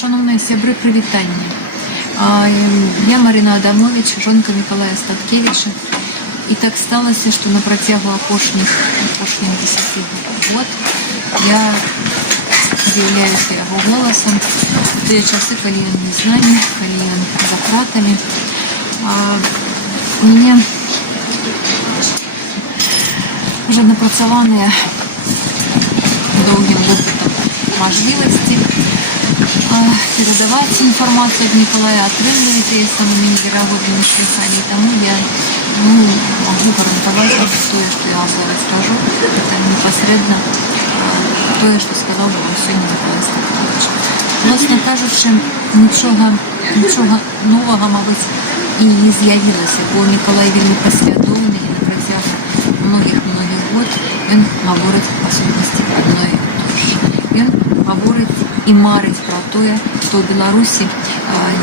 Шановні сябри, привітання. Я Марина Адамович, жонка Миколая Статкевича. І так сталося, що на протягу опошніх 10 років я з'являюся його голосом. В ті часи, коли він не з нами, коли він за кратами. У мене вже напрацьовані довгим опитом можливості передавать информацию от Николая, отрывать ее самыми невероятными шляхами. Тому я могу гарантовать, что то, что я вам зараз скажу, это непосредственно то, что сказал бы вам сегодня Николай Статкевич. Власне кажучи, нічого нового, мабуть, і не з'явилося, бо Миколай вельми послідовний і на протягу многих років він говорить по сутності одної і того ж. Він говорить і марить про те, що в Білорусі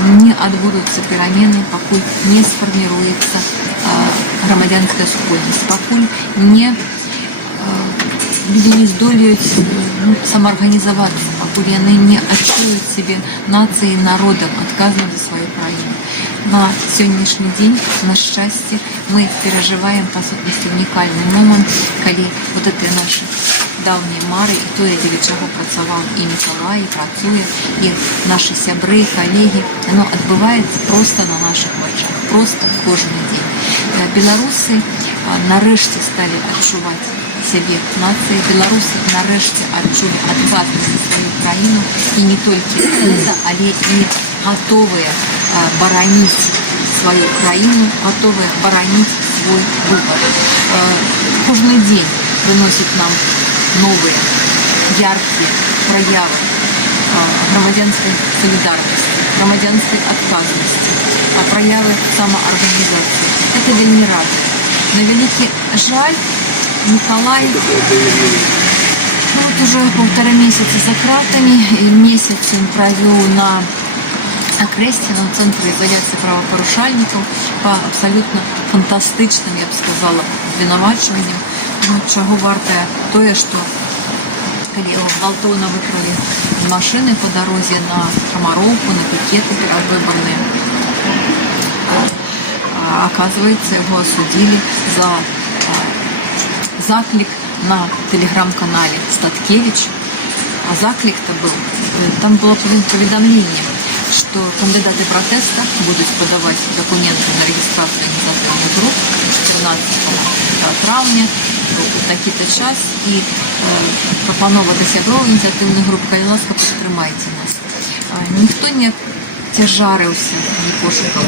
не відбудуться переміни, поки не сформується громадянська супольність, поки люди не здолеють самоорганізуватися, поки вони не відчують себе нацією, народом, відказом за свою країну. На сьогоднішній день, на щастя, ми переживаємо, по сутності, унікальний момент, коли вот это наші давні мари, і то, для чого працював і Миколай, і працює, і наші сябри, колеги, воно відбувається просто на наших очах, просто кожен день. Білоруси нарешті стали відчувати себе нації, білоруси нарешті відчули відповідальність за свою країну, і не тільки це, але і готові боронить свою країну, готові боронить свой выбор. Кожен день приносит нам новые, яркие проявы громадянской солидарности, громадянской отказности, проявы самоорганизации. Это вельми радует. На великий жаль, Николай вот уже 1,5 месяца за кратами, и месяц он провел на Окрестином центре изоляции правопорушальников по абсолютно фантастичним, я б сказала, обвинувачуванням. Чого варте те, що коли його гвалтовно викрали з машини по дорозі на Комаровку, на пікети передвиборні, оказывается, його осудили за заклик на телеграм-канале Статкевич. А заклик-то был, там было поведомление, что кандидаты протеста будут подавать документы на регистрацию инициативных групп 14 травня у такий-то час і пропонувати сябров ініціативних груп, будь ласка, підтримайте нас. Ніхто не тяжарився, не пошукав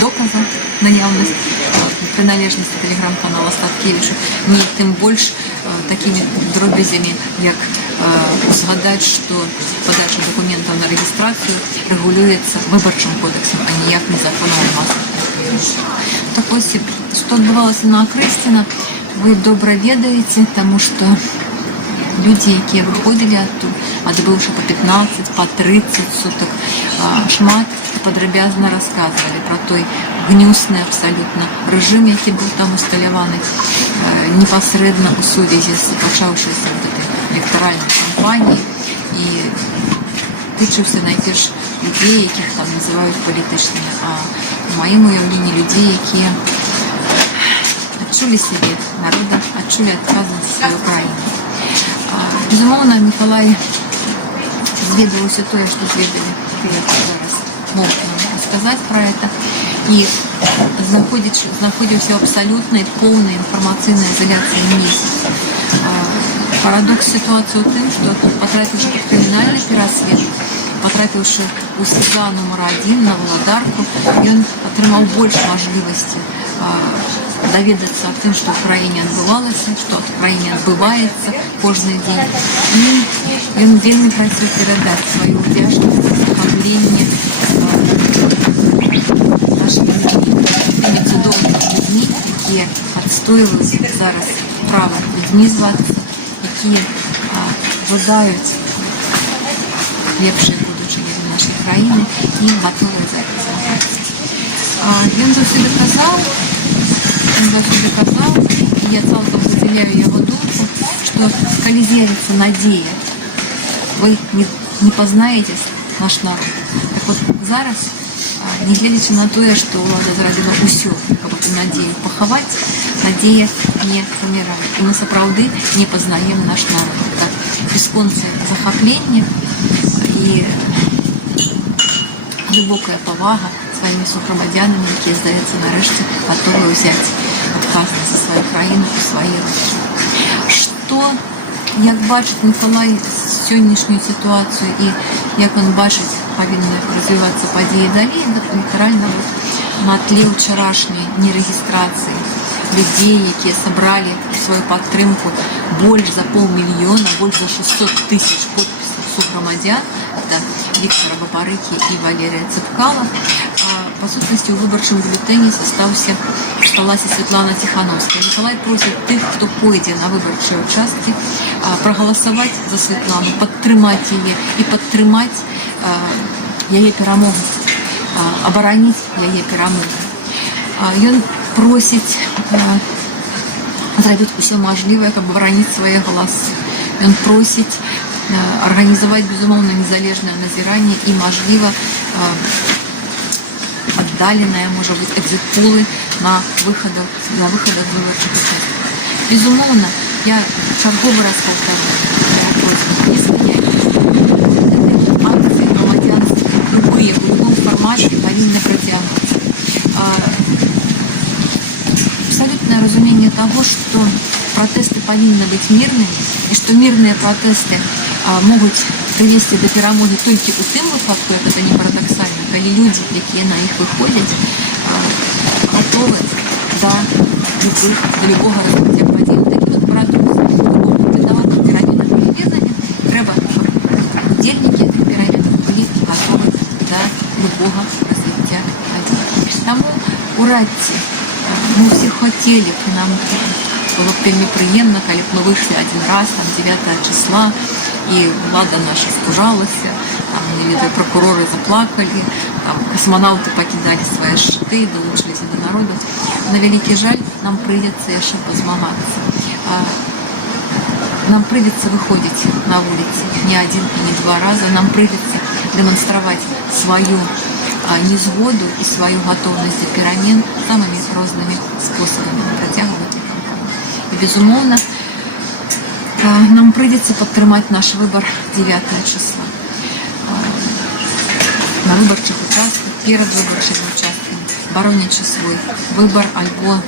доказу наявності приналежності телеграм-канала Статкевичу, ні тим більш такими дробязями, як згадати, що подача документів на реєстрацію регулюється Виборчим кодексом, а ніяк не законом масових мероприятий. Так ось, що відбувалося на Окрестіна, ви добре ведаєте, тому що люди, які виходили оттуда, отбывши по 15, по 30 суток, шмат подробязно розказували про той гнюсний абсолютно режим, який був там усталюваний непосередньо у сувязі з почавшоюся електоральною кампанією і тичився найбільш людей, яких там називають політичними, а в моєму уявленні людей, які відчули себе народом, відчули відказність за свою країну. Безумовно, Миколай зведав усе те, що зведали, я зараз можу розказати про це, і знаходився в абсолютній, повній інформаційній ізоляції місяць. Парадокс ситуації у тим, що потративши кримінальний переслід, потративши у СІЗА №1 на Володарку, він отримав більше можливості довідатися о тим, що в країні відбувалося, що в країні відбувається кожен день. І він вельми просив передати свою вдячність, захоплення нашими людьми, тими чудовими людьми, які відстоюють зараз право людьми зватися, які жадають лепшее будущее для нашей країни і готові за це змагатися. Він завжди казав, і я цілком поділяю його думку, що коли з'явиться надія, ви не познаєте наш народ. Так от зараз, не глядячи на те, що влада зрадила усё, каб эту надею пахаваць, надея не памірае. І мы сапраўды не пазнаем наш народ. Так, бясконцае захапленне і глибокая павага сваімі сухграмадзянамі, якія, здаецца, нарэшце гатовы ўзяць адказнасць за сваю краіну і свае рукі. Што, як бачыць Миколай сённяшнюю сітуацыю і як ён бачыць павінны развівацца падзеі далей, літаральна на тле ўчарашняй нерэгістрацыі людзей, якія сабралі сваю падтрымку больш за 500 000, больш за 600 000 подпісаў сухграмадзян, это Віктора Бабарыкі і Валерія Цыпкала. По сутнасці, у выбарчым бюлетэні засталася Светлана Тихановская. Миколай просіць тых, хто пойдзе на выбарчыя участкі, прагаласаваць за Светлану, падтрымаць яе і падтрымаць яе перамогу, абараніць яе перамогу. Ён просіць зрабіць усё мажлівае, каб абараніць свае галасы. Ён просіць арганізаваць, безумоўна, незалежнае назіранне і, мажліва, отдаленные, может быть, экзит-пулы на выходах з выборчих участков. Безумовно, я черговый раз повторяю, не спиняйтесь. Акции громадянства, любые, в любом формате, повинны протягиваться. Абсолютное разумение того, что протесты повинны быть мирными, и что мирные протесты могут привести до перамоги толькі ў тым выпадку, як это не парадаксальна, калі людзі, якія на іх выходзяць, гатовы да любога развіцця падзей. Такі вот парадокс. Для того, каб перамены былі вернымі, трэба, каб удзельнікі пераменаў былі гатовы да любога развіцця падзей. Таму урад ці мы ўсе хацелі б, нам было б вельмі прыемна, калі б мы выйшлі адзін раз, 9 числа, и влада наша спужалася, там, не ведаю, прокуроры заплакали, там, космонавты покидали свои шты, долучились до народа. На великий жаль, нам придется еще позмагаться. Нам придется выходить на улицы не один и не два раза, нам придется демонстрировать свою незгоду и свою готовность до перемен самыми разными способами, протягивать их. И, безумовно, нам придется подтримать наш выбор 9 числа. На выборчих участках, перед выборчими участками, боронячи свой выбор, альбо,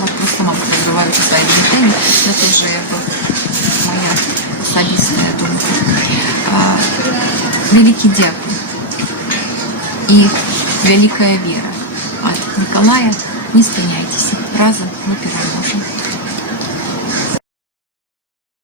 вот просто, мабуть, розриваючи свої бюлетені, це теж моя особистая думка. Великий дякую и великая вера от Миколая. Не спиняйтесь, разом мы переможем.